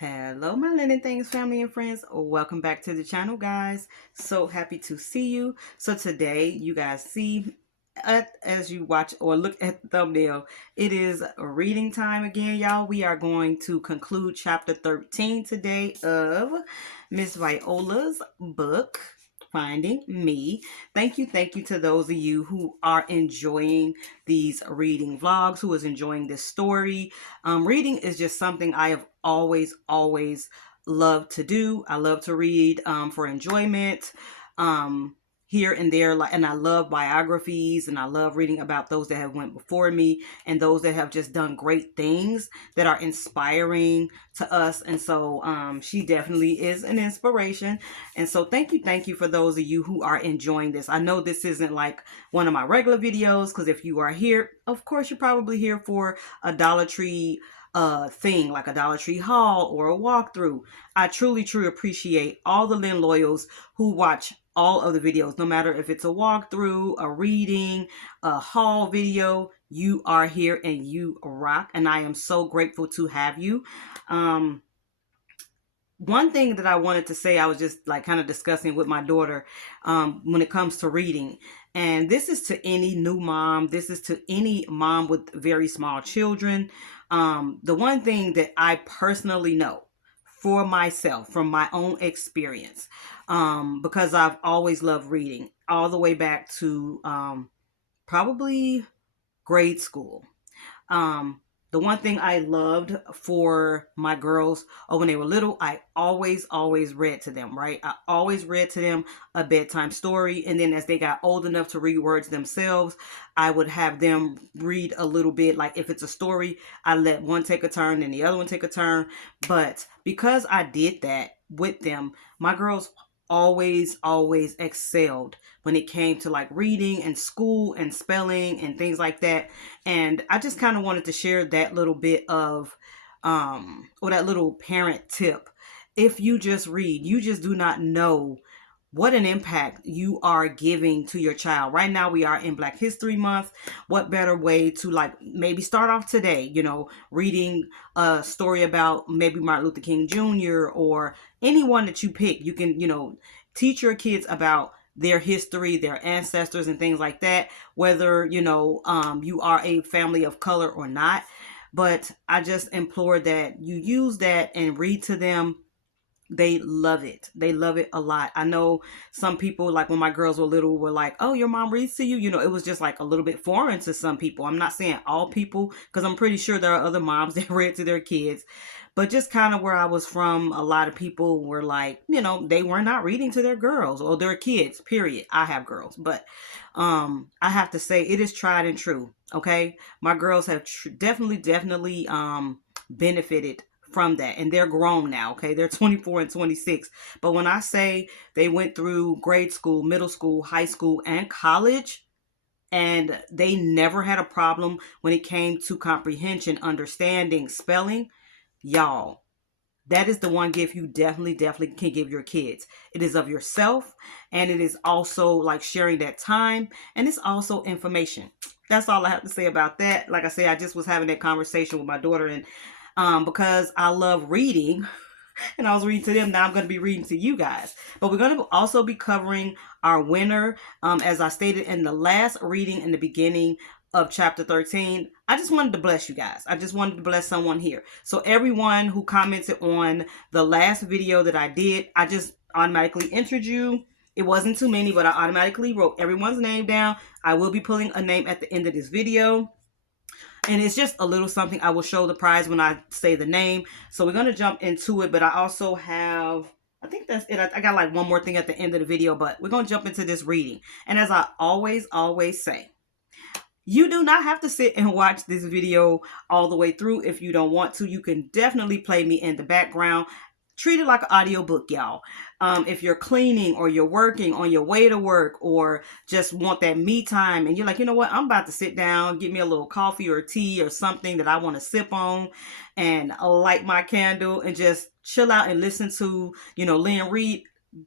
Hello, my Lynn and Things family and friends. Welcome back to the channel, guys. So happy to see you. So today, you guys see, as you watch or look at the thumbnail, it is reading time again, y'all. We are going to conclude chapter 13 today of Miss Viola's book, Finding Me. Thank you to those of you who are enjoying these reading vlogs, who is enjoying this story. Reading is just something I have always loved to do. I love to read for enjoyment. Here and there, like, and I love biographies, and I love reading about those that have went before me and those that have just done great things that are inspiring to us. And so she definitely is an inspiration. And so thank you for those of you who are enjoying this. I know this isn't like one of my regular videos, because if you are here, of course you're probably here for a Dollar Tree thing, like a Dollar Tree haul or a walkthrough. I truly appreciate all the Lynn Loyals who watch all of the videos, no matter if it's a walkthrough, a reading, a haul video. You are here and you rock, and I am so grateful to have you. One thing that I wanted to say, I was just like kind of discussing with my daughter when it comes to reading. And this is to any new mom. This is to any mom with very small children. The one thing that I personally know for myself, from my own experience, because I've always loved reading all the way back to probably grade school. The one thing I loved for my girls, or when they were little, I always read to them, right? I always read to them a bedtime story. And then as they got old enough to read words themselves, I would have them read a little bit. Like if it's a story, I let one take a turn and the other one take a turn. But because I did that with them, my girls always excelled when it came to like reading and school and spelling and things like that. And I just kind of wanted to share that little bit of or that little parent tip. If you just read, you just do not know what an impact you are giving to your child. Right now we are in Black History Month. What better way to like maybe start off today, reading a story about maybe Martin Luther King Jr. or anyone that you pick. You can, teach your kids about their history, their ancestors and things like that, whether, you are a family of color or not. But I just implore that you use that and read to them. They love it. They love it a lot. I know some people, like when my girls were little, were like, oh, your mom reads to you. It was just like a little bit foreign to some people. I'm not saying all people, because I'm pretty sure there are other moms that read to their kids. But just kind of where I was from, a lot of people were like, they were not reading to their girls or their kids, period. I have girls. But I have to say it is tried and true. Okay. My girls have definitely benefited from that, and they're grown now. Okay, they're 24 and 26. But when I say they went through grade school, middle school, high school, and college, and they never had a problem when it came to comprehension, understanding, spelling, y'all, that is the one gift you definitely can give your kids. It is of yourself, and it is also like sharing that time, and it's also information. That's all I have to say about that. Like I say, I just was having that conversation with my daughter, and because I love reading and I was reading to them, now I'm going to be reading to you guys. But we're going to also be covering our winner. As I stated in the last reading in the beginning of chapter 13, I just wanted to bless you guys. I just wanted to bless someone here. So everyone who commented on the last video that I did, I just automatically entered you. It wasn't too many, but I automatically wrote everyone's name down. I will be pulling a name at the end of this video. And it's just a little something. I will show the prize when I say the name. So we're going to jump into it. But I also have, I think that's it. I got like one more thing at the end of the video. But we're going to jump into this reading. And as I always say, you do not have to sit and watch this video all the way through if you don't want to. You can definitely play me in the background. Treat it like an audiobook, y'all. If you're cleaning or you're working on your way to work, or just want that me time and you're like, you know what, I'm about to sit down, get me a little coffee or tea or something that I want to sip on, and light my candle and just chill out and listen to, Lynn read,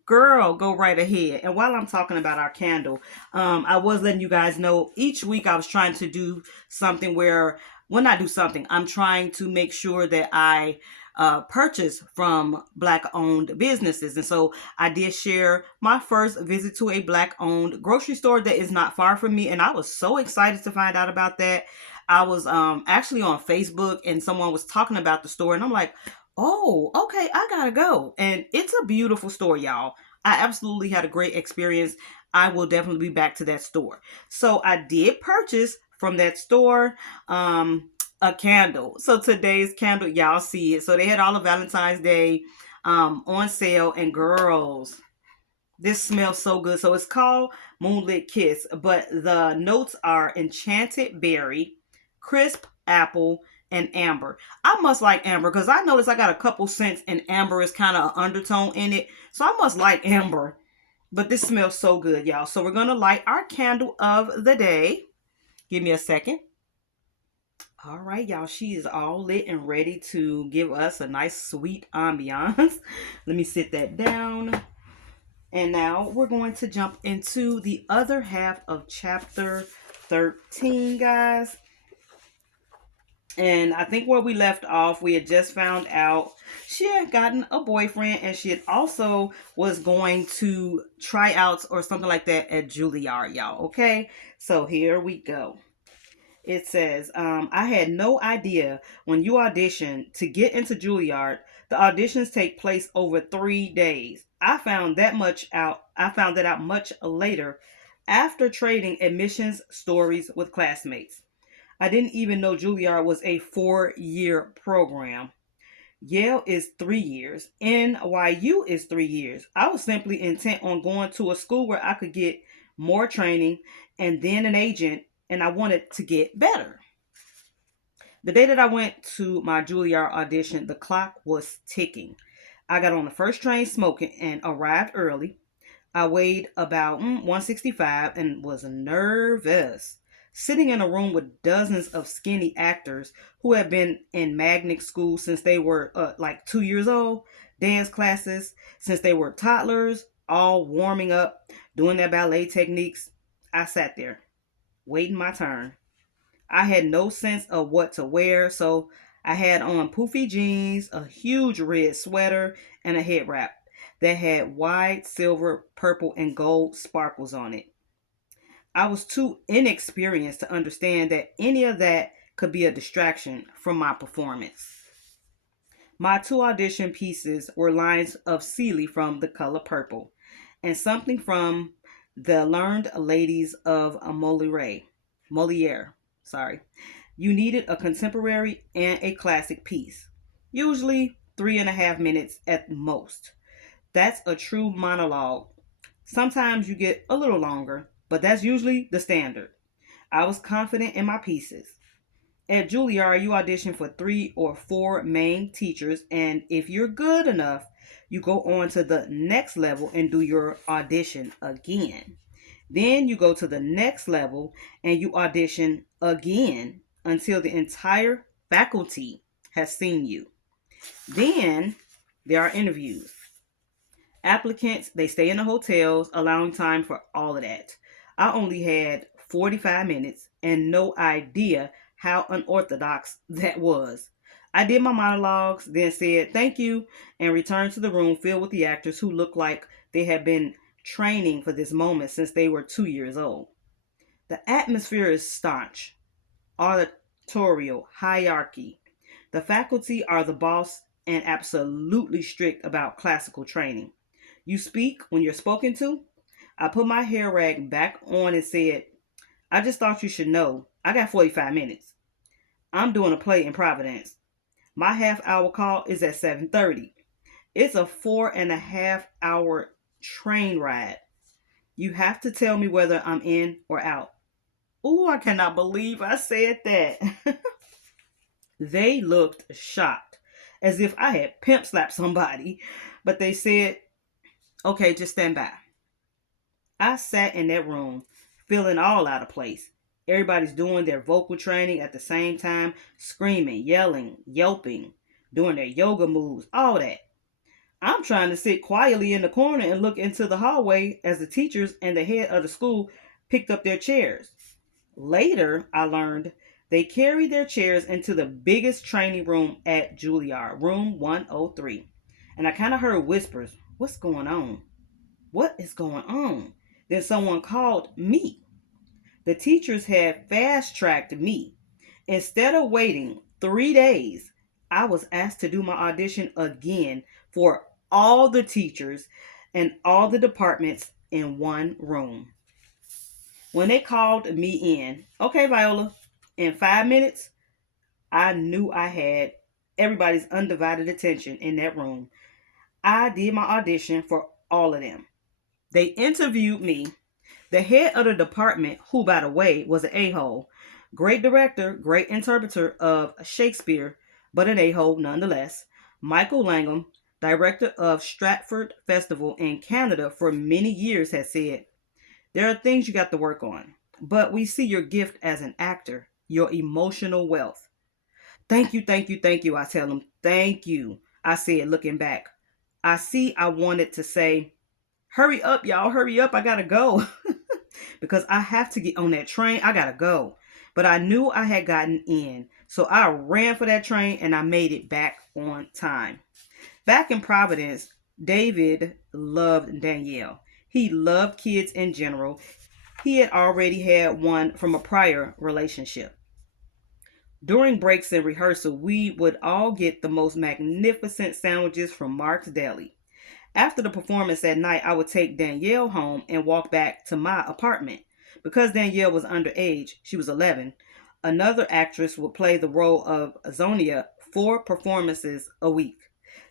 girl, go right ahead. And while I'm talking about our candle, I was letting you guys know each week I was trying to do something where, when I do something, I'm trying to make sure that I purchase from Black owned businesses. And so I did share my first visit to a Black owned grocery store that is not far from me. And I was so excited to find out about that. I was actually on Facebook and someone was talking about the store, and I'm like, oh, okay, I gotta go. And it's a beautiful store, y'all. I absolutely had a great experience. I will definitely be back to that store. So I did purchase from that store a candle. So today's candle, y'all see it. So they had all of Valentine's Day on sale, and girls, this smells so good. So it's called Moonlit Kiss, but the notes are enchanted berry, crisp apple, and amber. I must like amber because I noticed I got a couple scents and amber is kind of an undertone in it. So I must like amber. But this smells so good, y'all. So we're going to light our candle of the day. Give me a second. All right, y'all. She is all lit and ready to give us a nice sweet ambiance. Let me sit that down. And now we're going to jump into the other half of chapter 13, guys. And I think where we left off, we had just found out she had gotten a boyfriend, and she had also was going to tryouts or something like that at Juilliard, y'all. Okay, so here we go. It says, I had no idea when you audition to get into Juilliard, the auditions take place over 3 days. I found that out much later after trading admissions stories with classmates. I didn't even know Juilliard was a 4-year program. Yale is 3 years. NYU is 3 years. I was simply intent on going to a school where I could get more training and then an agent, and I wanted to get better. The day that I went to my Juilliard audition, the clock was ticking. I got on the first train smoking and arrived early. I weighed about 165 and was nervous. Sitting in a room with dozens of skinny actors who have been in magnet school since they were like 2 years old, dance classes since they were toddlers, all warming up, doing their ballet techniques. I sat there, waiting my turn. I had no sense of what to wear, so I had on poofy jeans, a huge red sweater, and a head wrap that had wide silver, purple, and gold sparkles on it. I was too inexperienced to understand that any of that could be a distraction from my performance. My two audition pieces were lines of Celie from The Color Purple and something from The Learned Ladies of Moliere. Sorry. You needed a contemporary and a classic piece, usually 3.5 minutes at most. That's a true monologue. Sometimes you get a little longer, but that's usually the standard. I was confident in my pieces. At Juilliard, you audition for 3 or 4 main teachers, and if you're good enough, you go on to the next level and do your audition again. Then you go to the next level and you audition again until the entire faculty has seen you. Then there are interviews. Applicants, they stay in the hotels, allowing time for all of that. I only had 45 minutes and no idea how unorthodox that was. I did my monologues, then said thank you, and returned to the room filled with the actors who looked like they had been training for this moment since they were 2 years old. The atmosphere is staunch, auditorial hierarchy. The faculty are the boss and absolutely strict about classical training. You speak when you're spoken to. I put my hair rag back on and said, I just thought you should know. I got 45 minutes. I'm doing a play in Providence. My half-hour call is at 7:30. It's a 4.5 hour train ride. You have to tell me whether I'm in or out. Ooh, I cannot believe I said that. They looked shocked, as if I had pimp slapped somebody. But they said, okay, just stand by. I sat in that room, feeling all out of place. Everybody's doing their vocal training at the same time, screaming, yelling, yelping, doing their yoga moves, all that. I'm trying to sit quietly in the corner and look into the hallway as the teachers and the head of the school picked up their chairs. Later, I learned They carried their chairs into the biggest training room at Juilliard, room 103. And I kind of heard whispers, "What's going on? What is going on?" Then someone called me. The teachers had fast tracked me. Instead of waiting 3 days, I was asked to do my audition again for all the teachers and all the departments in one room. When they called me in, "Okay, Viola, in 5 minutes," I knew I had everybody's undivided attention in that room. I did my audition for all of them. They interviewed me. The head of the department, who, by the way, was an a-hole, great director, great interpreter of Shakespeare, but an a-hole nonetheless, Michael Langham, director of Stratford Festival in Canada for many years, has said, "There are things you got to work on, but we see your gift as an actor, your emotional wealth." "Thank you, thank you, thank you," I tell him. "Thank you," I said, looking back. I wanted to say, "Hurry up, y'all, hurry up, I gotta go." Because I have to get on that train. I gotta go. But I knew I had gotten in. So I ran for that train and I made it back on time. Back in Providence, David loved Danielle. He loved kids in general. He had already had one from a prior relationship. During breaks in rehearsal, we would all get the most magnificent sandwiches from Mark's Deli. After the performance that night, I would take Danielle home and walk back to my apartment. Because Danielle was underage, she was 11, another actress would play the role of Zonia 4 performances a week.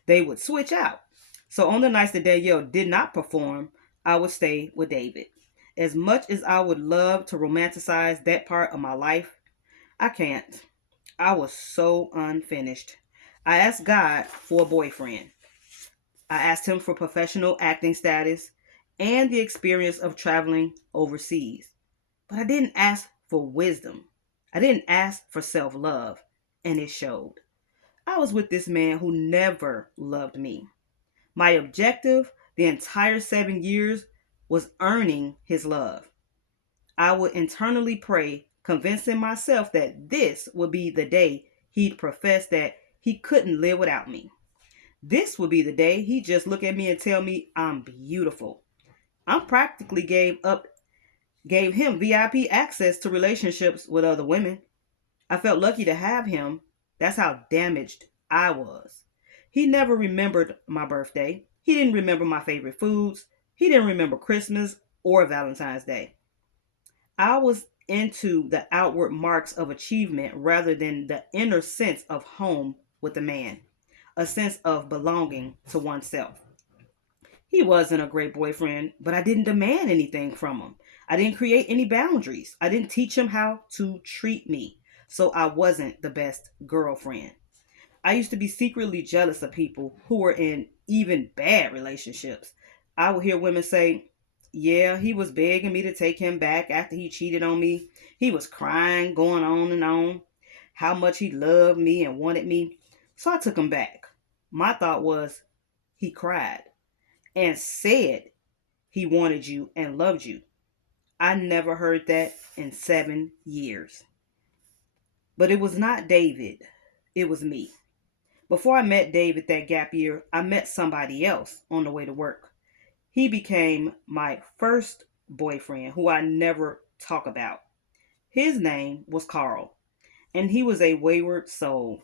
They would switch out. So on the nights that Danielle did not perform, I would stay with David. As much as I would love to romanticize that part of my life, I can't. I was so unfinished. I asked God for a boyfriend. I asked him for professional acting status and the experience of traveling overseas. But I didn't ask for wisdom. I didn't ask for self love, and it showed. I was with this man who never loved me. My objective the entire 7 years was earning his love. I would internally pray, convincing myself that this would be the day he'd profess that he couldn't live without me. This would be the day he'd just look at me and tell me I'm beautiful. I practically gave him VIP access to relationships with other women. I felt lucky to have him. That's how damaged I was. He never remembered my birthday. He didn't remember my favorite foods. He didn't remember Christmas or Valentine's Day. I was into the outward marks of achievement rather than the inner sense of home with a man, a sense of belonging to oneself. He wasn't a great boyfriend, but I didn't demand anything from him. I didn't create any boundaries. I didn't teach him how to treat me. So I wasn't the best girlfriend. I used to be secretly jealous of people who were in even bad relationships. I would hear women say, "Yeah, he was begging me to take him back after he cheated on me. He was crying, going on and on, how much he loved me and wanted me. So I took him back." My thought was, he cried and said he wanted you and loved you. I never heard that in 7 years. But it was not David, it was me. Before I met David that gap year, I met somebody else on the way to work. He became my first boyfriend who I never talk about. His name was Carl, and he was a wayward soul.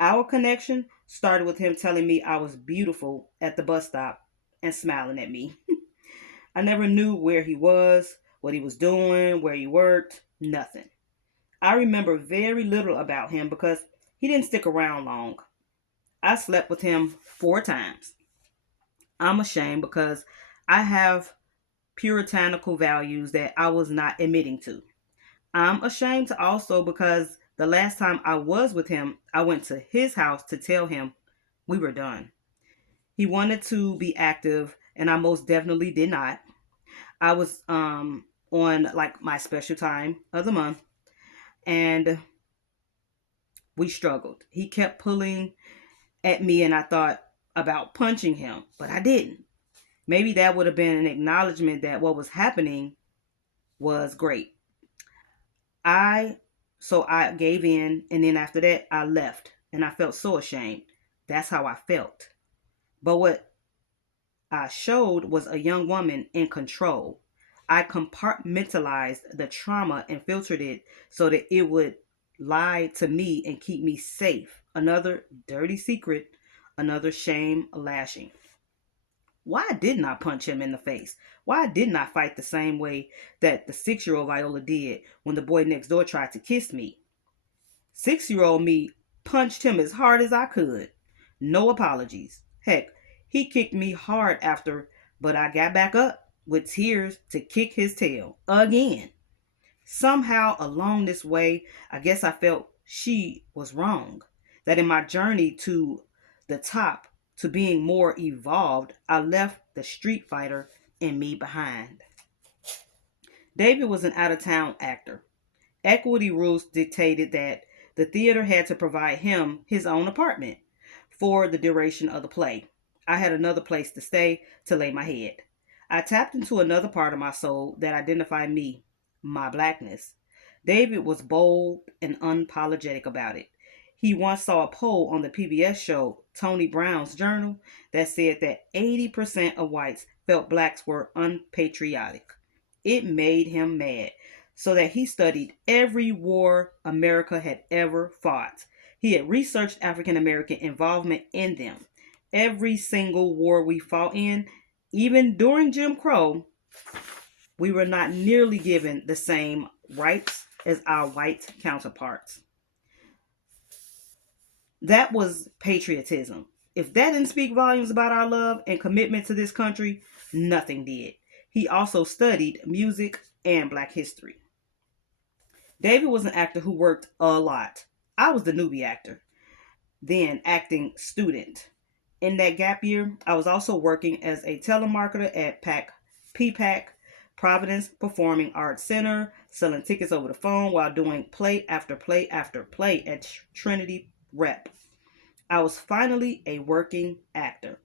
Our connection started with him telling me I was beautiful at the bus stop and smiling at me. I never knew where he was, what he was doing, where he worked, nothing. I remember very little about him because he didn't stick around long. I slept with him 4 times. I'm ashamed because I have puritanical values that I was not admitting to. I'm ashamed to also because the last time I was with him, I went to his house to tell him we were done. He wanted to be active, and I most definitely did not. I was on like my special time of the month, and we struggled. He kept pulling at me, and I thought about punching him, but I didn't. Maybe that would have been an acknowledgement that what was happening was great. I So I gave in, and then after that, I left, and I felt so ashamed. That's how I felt. But what I showed was a young woman in control. I compartmentalized the trauma and filtered it so that it would lie to me and keep me safe. Another dirty secret, another shame lashing. Why didn't I punch him in the face? Why didn't I fight the same way that the 6-year old Viola did when the boy next door tried to kiss me? 6-year old me punched him as hard as I could. No apologies. Heck, he kicked me hard after, but I got back up with tears to kick his tail again. Somehow along this way, I guess I felt she was wrong. That in my journey to the top, to being more evolved, I left the street fighter in me behind. David was an out of town actor. Equity rules dictated that the theater had to provide him his own apartment for the duration of the play. I had another place to stay to lay my head. I tapped into another part of my soul that identified me, my blackness. David was bold and unapologetic about it. He once saw a poll on the PBS show Tony Brown's Journal that said that 80% of whites felt blacks were unpatriotic. It made him mad, so that he studied every war America had ever fought. He had researched African American involvement in them. Every single war we fought in, even during Jim Crow, we were not nearly given the same rights as our white counterparts. That was patriotism. If that didn't speak volumes about our love and commitment to this country, nothing did. He also studied music and black history. David was an actor who worked a lot. I was the newbie actor, then acting student. In that gap year, I was also working as a telemarketer at PPAC, Providence Performing Arts Center, selling tickets over the phone while doing play after play after play at Trinity Rep. I was finally a working actor.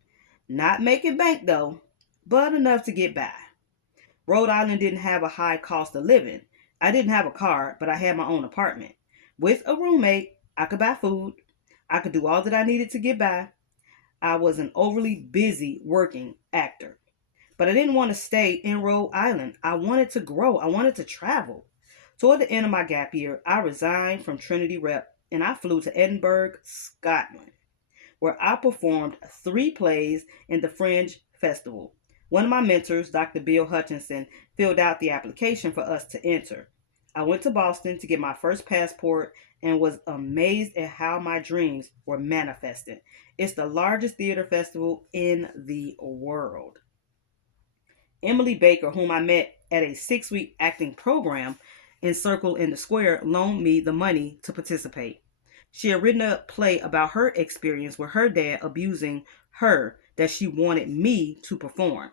Not making bank though, but enough to get by. Rhode Island didn't have a high cost of living. I didn't have a car, but I had my own apartment. With a roommate, I could buy food. I could do all that I needed to get by. I was an overly busy working actor. But I didn't want to stay in Rhode Island. I wanted to grow. I wanted to travel. Toward the end of my gap year, I resigned from Trinity Rep and I flew to Edinburgh, Scotland, where I performed 3 plays in the Fringe Festival. One of my mentors, Dr. Bill Hutchinson, filled out the application for us to enter. I went to Boston to get my first passport and was amazed at how my dreams were manifested. It's the largest theater festival in the world. Emily Baker, whom I met at a 6-week acting program in Circle in the Square, loaned me the money to participate. She had written a play about her experience with her dad abusing her that she wanted me to perform.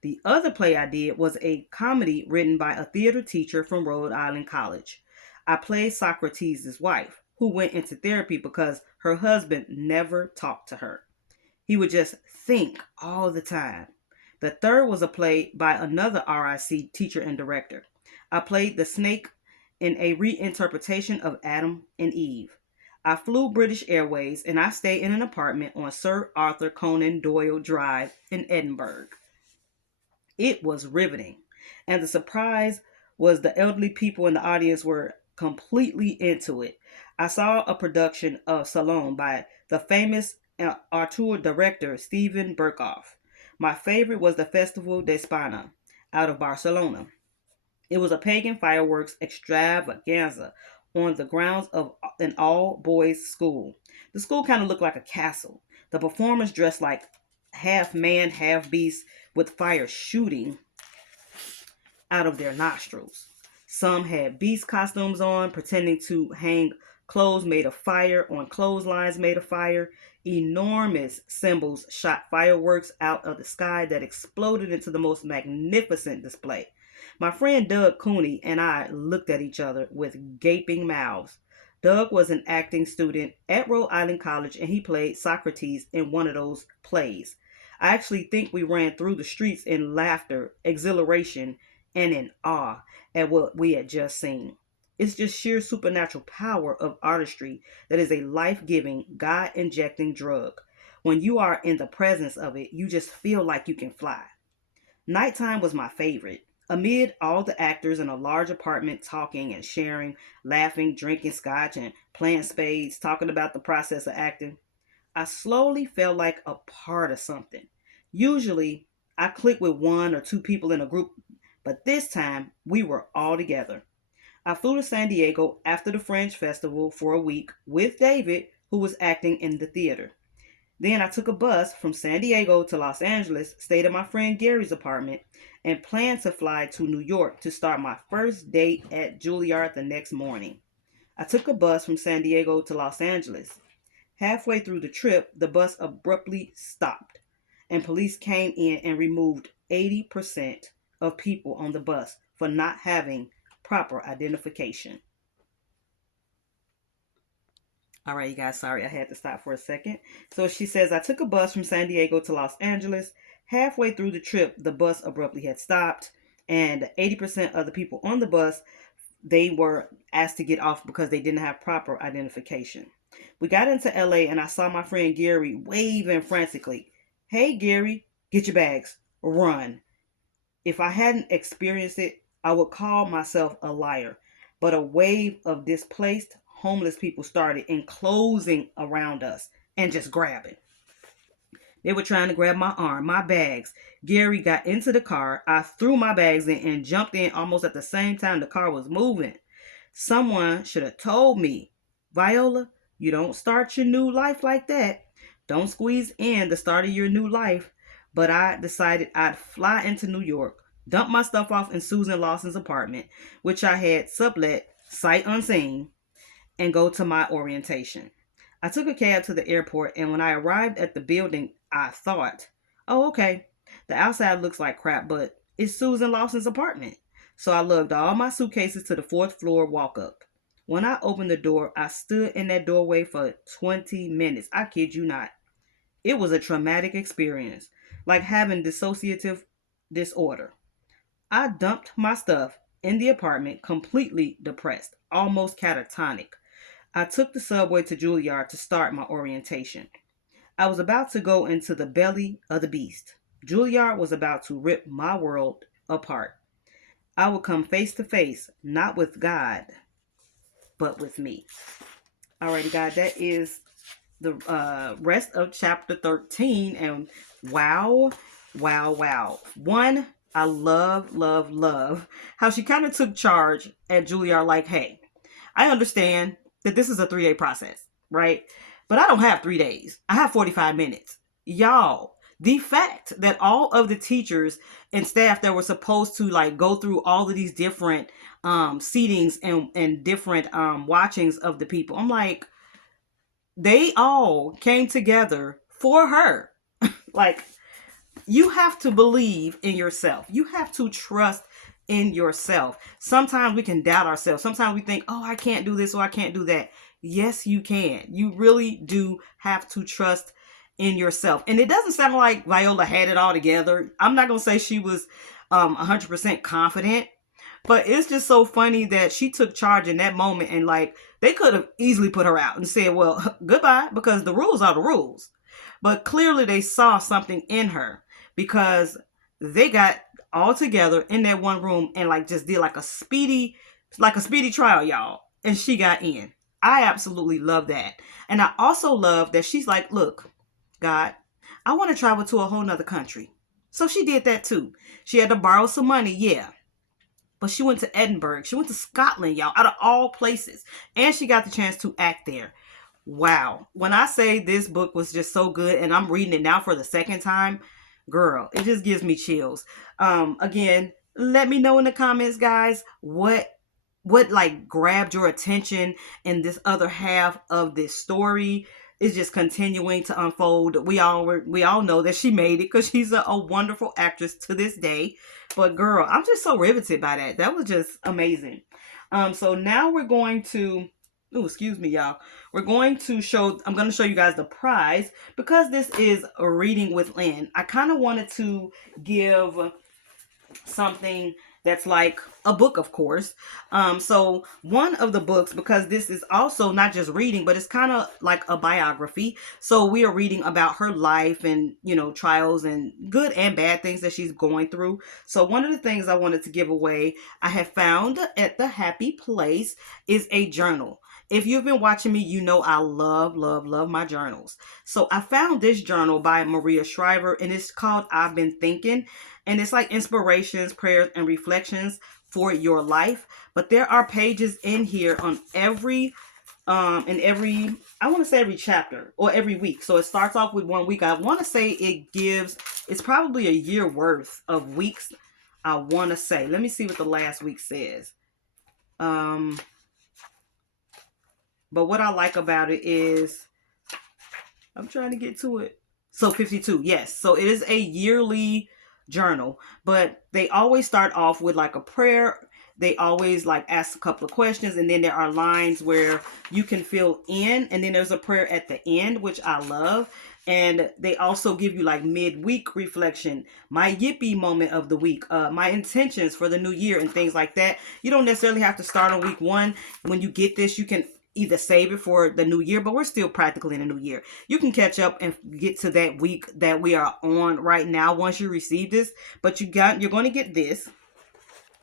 The other play I did was a comedy written by a theater teacher from Rhode Island College. I played Socrates' wife, who went into therapy because her husband never talked to her. He would just think all the time. The third was a play by another RIC teacher and director. I played the snake in a reinterpretation of Adam and Eve. I flew British Airways and I stayed in an apartment on Sir Arthur Conan Doyle Drive in Edinburgh. It was riveting. And the surprise was the elderly people in the audience were completely into it. I saw a production of Salome by the famous auteur director Steven Berkoff. My favorite was the Festival d'Espana out of Barcelona. It was a pagan fireworks extravaganza on the grounds of an all boys school. The school kind of looked like a castle. The performers dressed like half man, half beast with fire shooting out of their nostrils. Some had beast costumes on, pretending to hang clothes made of fire on clotheslines made of fire. Enormous cymbals shot fireworks out of the sky that exploded into the most magnificent display. My friend Doug Cooney and I looked at each other with gaping mouths. Doug was an acting student at Rhode Island College and he played Socrates in one of those plays. I actually think we ran through the streets in laughter, exhilaration, and in awe at what we had just seen. It's just sheer supernatural power of artistry that is a life-giving, God-injecting drug. When you are in the presence of it, you just feel like you can fly. Nighttime was my favorite. Amid all the actors in a large apartment talking and sharing, laughing, drinking scotch, and playing spades, talking about the process of acting, I slowly felt like a part of something. Usually, I click with one or two people in a group, but this time we were all together. I flew to San Diego after the Fringe Festival for a week with David, who was acting in the theater. Then I took a bus from San Diego to Los Angeles, stayed at my friend Gary's apartment, and planned to fly to New York to start my first date at Juilliard the next morning. I took a bus from San Diego to Los Angeles. Halfway through the trip, the bus abruptly stopped, and police came in and removed 80% of people on the bus for not having proper identification. All right, you guys, sorry I had to stop for a second. So she says, I took a bus from San Diego to Los Angeles. Halfway through the trip, the bus abruptly had stopped, and 80% of the people on the bus, they were asked to get off because they didn't have proper identification. We got into LA and I saw my friend Gary waving frantically. Hey, Gary, get your bags, run. If I hadn't experienced it, I would call myself a liar. But a wave of displaced homeless people started enclosing around us and just grabbing. They were trying to grab my arm, my bags. Gary got into the car. I threw my bags in and jumped in almost at the same time the car was moving. Someone should have told me, Viola, you don't start your new life like that. Don't squeeze in the start of your new life. But I decided I'd fly into New York, dump my stuff off in Susan Lawson's apartment, which I had sublet sight unseen, and go to my orientation. I took a cab to the airport, and when I arrived at the building, I thought, oh, okay, the outside looks like crap, but it's Susan Lawson's apartment. So I lugged all my suitcases to the fourth floor walk up. When I opened the door, I stood in that doorway for 20 minutes. I kid you not. It was a traumatic experience, like having dissociative disorder. I dumped my stuff in the apartment, completely depressed, almost catatonic. I took the subway to Juilliard to start my orientation. I was about to go into the belly of the beast. Juilliard was about to rip my world apart. I would come face to face, not with God, but with me. Alrighty, guys, that is the rest of chapter 13. And wow, wow, wow. One, I love how she kind of took charge at Juilliard, like, hey, I understand that this is a 3-day process, right? But I don't have 3 days. I have 45 minutes. Y'all, the fact that all of the teachers and staff that were supposed to like go through all of these different seatings and different watchings of the people, I'm like, they all came together for her. Like, you have to believe in yourself. You have to trust in yourself. Sometimes we can doubt ourselves. Sometimes we think, oh, I can't do this or I can't do that. Yes, you can. You really do have to trust in yourself. And it doesn't sound like Viola had it all together. I'm not going to say she was 100% confident, but it's just so funny that she took charge in that moment, and like they could have easily put her out and said, well, goodbye, because the rules are the rules. But clearly they saw something in her, because they got all together in that one room and like just did like a speedy trial, y'all. And she got in. I absolutely love that. And I also love that she's like, look, God, I want to travel to a whole nother country. So she did that too. She had to borrow some money, yeah. But she went to Edinburgh. She went to Scotland, y'all, out of all places. And she got the chance to act there. Wow. When I say this book was just so good, and I'm reading it now for the second time, girl, it just gives me chills. Again, let me know in the comments, guys, what like grabbed your attention in this other half of this story. Is just continuing to unfold. We all know that she made it because she's a wonderful actress to this day. But girl, I'm just so riveted by that. That was just amazing. So now we're going to, excuse me, y'all. I'm going to show you guys the prize, because this is a reading with Lynn. I kind of wanted to give something that's like a book, of course. So one of the books, because this is also not just reading, but it's kind of like a biography. So we are reading about her life and, trials and good and bad things that she's going through. So one of the things I wanted to give away, I have found at the Happy Place, is a journal. If you've been watching me, you know I love, love, love my journals. So I found this journal by Maria Shriver, and it's called I've Been Thinking. And it's like inspirations, prayers, and reflections for your life. But there are pages in here on every I want to say every chapter or every week. So it starts off with 1 week. I want to say it's probably a year worth of weeks. I want to say, let me see what the last week says. But what I like about it is, I'm trying to get to it. So 52, yes. So it is a yearly journal, but they always start off with like a prayer. They always like ask a couple of questions, and then there are lines where you can fill in, and then there's a prayer at the end, which I love. And they also give you like midweek reflection, my yippee moment of the week, my intentions for the new year, and things like that. You don't necessarily have to start on week 1. When you get this, you can either save it for the new year, but we're still practically in the new year. You can catch up and get to that week that we are on right now once you receive this. But you're going to get this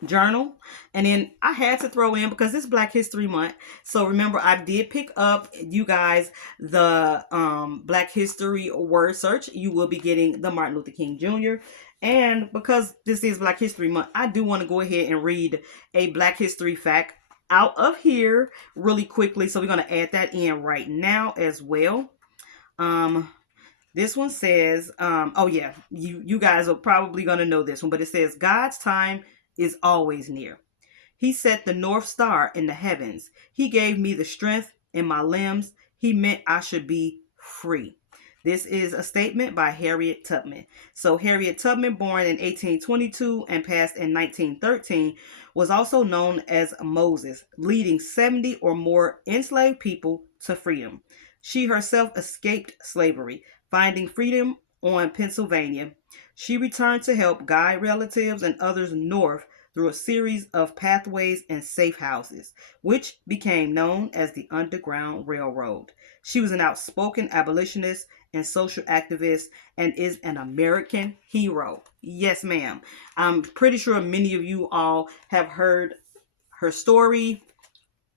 journal, and then I had to throw in, because it's Black History Month, so remember I did pick up, you guys, the Black History word search. You will be getting the Martin Luther King Jr. And because this is Black History Month, I do want to go ahead and read a Black History fact out of here really quickly. So we're going to add that in right now as well. This one says, oh yeah, you guys are probably going to know this one, but it says, God's time is always near. He set the North Star in the heavens. He gave me the strength in my limbs. He meant I should be free. This is a statement by Harriet Tubman. So Harriet Tubman, born in 1822 and passed in 1913, was also known as Moses, leading 70 or more enslaved people to freedom. She herself escaped slavery, finding freedom on Pennsylvania. She returned to help guide relatives and others north through a series of pathways and safe houses, which became known as the Underground Railroad. She was an outspoken abolitionist and social activist, and is an American hero. Yes, ma'am. I'm pretty sure many of you all have heard her story.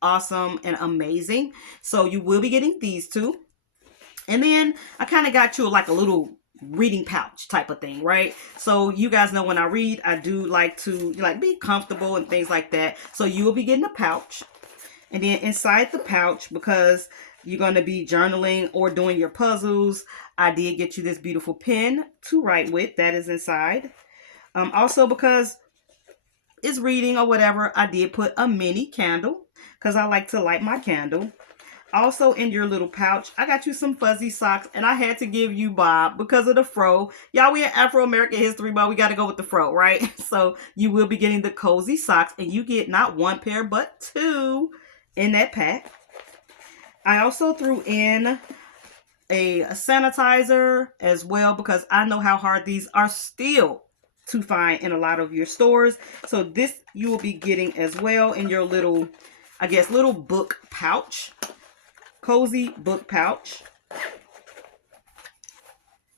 Awesome and amazing. So you will be getting these two. And then I kind of got you like a little reading pouch type of thing, right? So you guys know when I read, I do like to be comfortable and things like that. So you will be getting a pouch. And then inside the pouch, because you're going to be journaling or doing your puzzles, I did get you this beautiful pen to write with. That is inside. Also, because it's reading or whatever, I did put a mini candle, because I like to light my candle. Also in your little pouch, I got you some fuzzy socks, and I had to give you Bob because of the fro. Y'all, we in Afro-American history, but we got to go with the fro, right? So you will be getting the cozy socks, and you get not one pair, but 2 in that pack. I also threw in a sanitizer as well, because I know how hard these are still to find in a lot of your stores. So this you will be getting as well in your little, I guess, little book pouch. Cozy book pouch.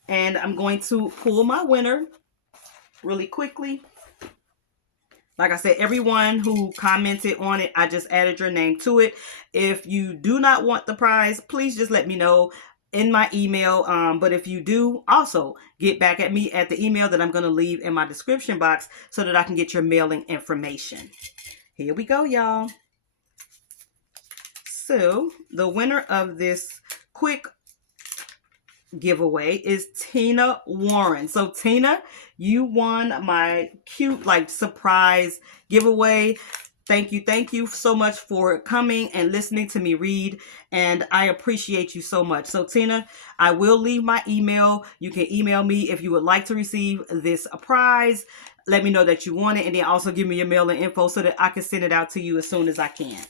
And I'm going to pull my winner really quickly. Like I said, everyone who commented on it, I just added your name to it. If you do not want the prize, please just let me know in my email. But if you do, also get back at me at the email that I'm going to leave in my description box so that I can get your mailing information. Here we go, y'all. So the winner of this quick giveaway is Tina Warren. So Tina, you won my cute surprise giveaway. Thank you so much for coming and listening to me read, and I appreciate you so much. So Tina, I will leave my email. You can email me if you would like to receive this prize. Let me know that you want it, and then also give me your mailing info so that I can send it out to you as soon as I can.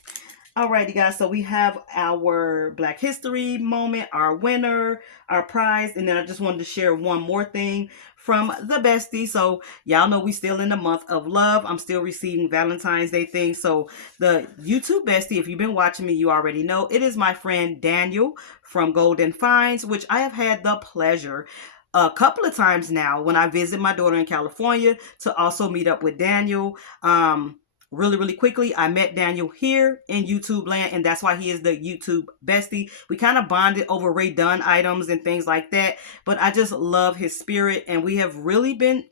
Alrighty, guys. So we have our Black History moment, our winner, our prize, and then I just wanted to share one more thing from the bestie. So y'all know we still in the month of love. I'm still receiving Valentine's Day things. So the YouTube bestie, if you've been watching me, you already know it is my friend Daniel from Golden Finds, which I have had the pleasure a couple of times now when I visit my daughter in California to also meet up with Daniel. Really quickly, I met Daniel here in YouTube land, and that's why he is the YouTube bestie. We kind of bonded over Ray Dunn items and things like that, but I just love his spirit, and we have really been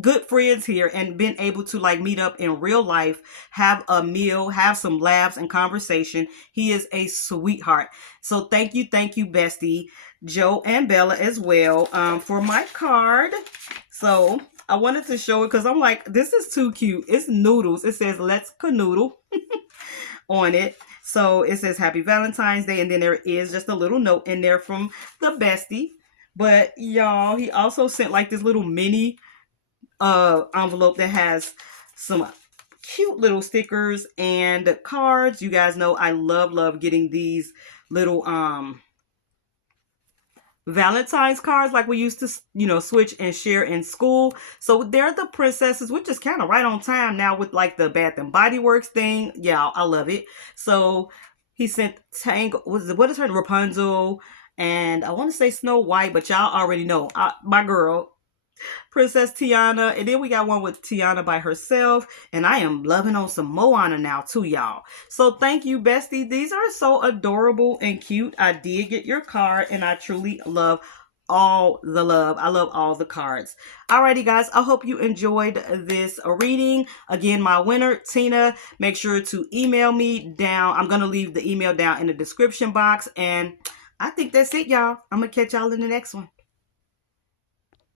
good friends here and been able to like meet up in real life, have a meal, have some laughs and conversation. He is a sweetheart. So thank you, bestie Joe and Bella as well, for my card. So I wanted to show it because I'm like, this is too cute. It's noodles. It says let's canoodle on it. So it says happy Valentine's Day, and then there is just a little note in there from the bestie. But y'all, he also sent like this little mini envelope that has some cute little stickers and cards. You guys know I love getting these little Valentine's cards like we used to, switch and share in school. So they're the princesses, which is kind of right on time now with like the Bath and Body Works thing. Yeah, I love it. So he sent Tangle, what is her, Rapunzel, and I want to say Snow White, but y'all already know my girl Princess Tiana. And then we got one with Tiana by herself. And I am loving on some Moana now too, y'all. So thank you, bestie. These are so adorable and cute. I did get your card, and I truly love all the love. I love all the cards. Alrighty, guys. I hope you enjoyed this reading. Again, my winner, Tina. Make sure to email me down. I'm going to leave the email down in the description box. And I think that's it, y'all. I'm going to catch y'all in the next one.